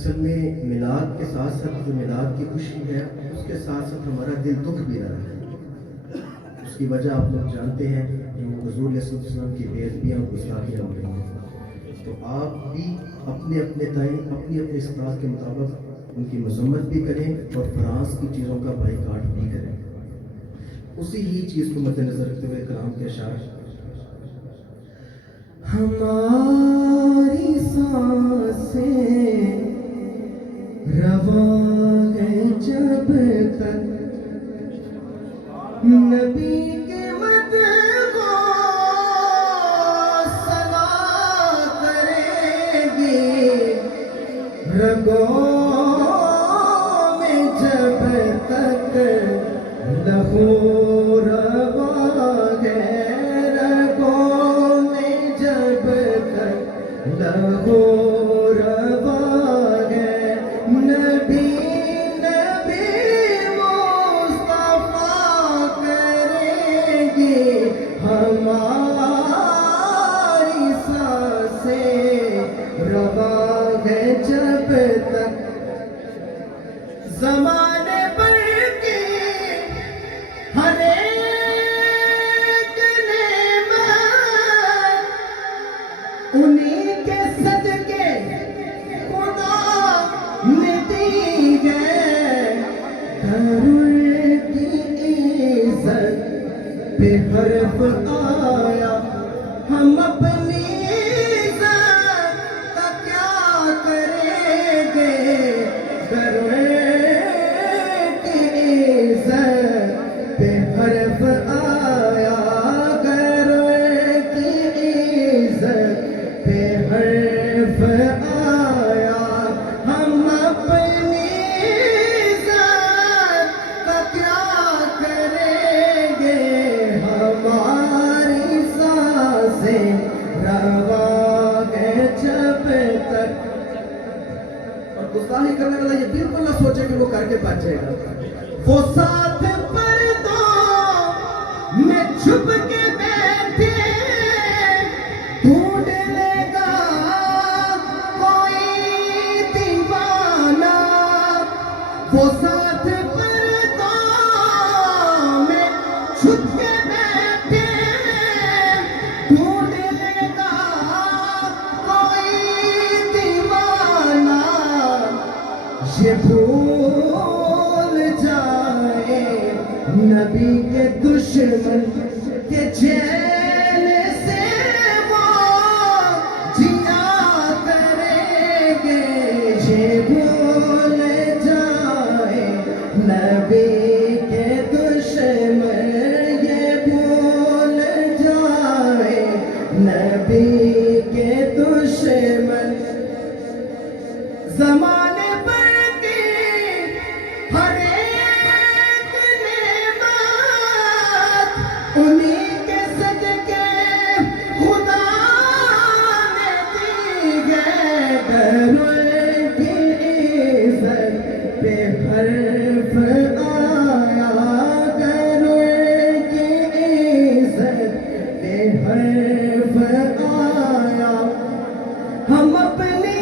اصل میں میلاد کے ساتھ ساتھ جو میلاد کی خوشی ہے اس کے ساتھ ساتھ ہمارا دل دکھ بھی رہا ہے. اس کی وجہ آپ لوگ جانتے ہیں کہ وہ حضور علیہ السلام کی بے ادبیاں اور گستاخیاں ہو رہی ہیں. تو آپ بھی اپنے اپنے تئیں اپنی اپنی استطاعت کے مطابق ان کی مذمت بھی کریں اور فرانس کی چیزوں کا بائیکاٹ بھی کریں. اسی ہی چیز کو مد نظر رکھتے ہوئے کلام کے اشعار: ہماری سانسیں رواں ہے جب تک نبی کے مدح کو سنا کریں گے. رگوں میں جب تک لہو رواں ہے، رگوں میں جب تک لہو رواں ہے. نبی نبی مصطفیٰ کریں گے ہماری سانسیں رواں ہے جب تک. زمانے پر کی ہر ایک نعمت انہیں کے صدقے خدا نے دی ہے. گھر کی عزت پہ حرف آیا، ہم اپنی عزت کا کیا کریں گے. گھر پہ حرف آیا، گھر کی عزت پہ حرف آیا، ہم اپنی عزت کا کیا کریں گے. ہماری سانسیں رواں ہے جب تک. اور گستاخی کرنے والا یہ بالکل نہ سوچے کہ وہ کر کے بچ جائے گا. وہ ساتھ پردوں میں چھپ کے بیٹھے ڈھونڈ لے گا کوئی دیوانہ. وہ ساتھ پردوں میں چھپ کے بیٹھے ڈھونڈ لے گا کوئی دیوانہ. یہ بھول جائے نبی کے دشمن کے جیل سے وہ جیا کریں گے. یہ بھول جائے نبی کے دشمن، یہ بھول جائے نبی کے دشمن. زمانے پر کی ہر ایک نعمت انہیں کے صدقے خدا نے دی ہے. گھر کی عزت پہ حرف آیا، گھر کی عزت پہ حرف آیا، ہم اپنی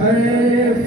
حرف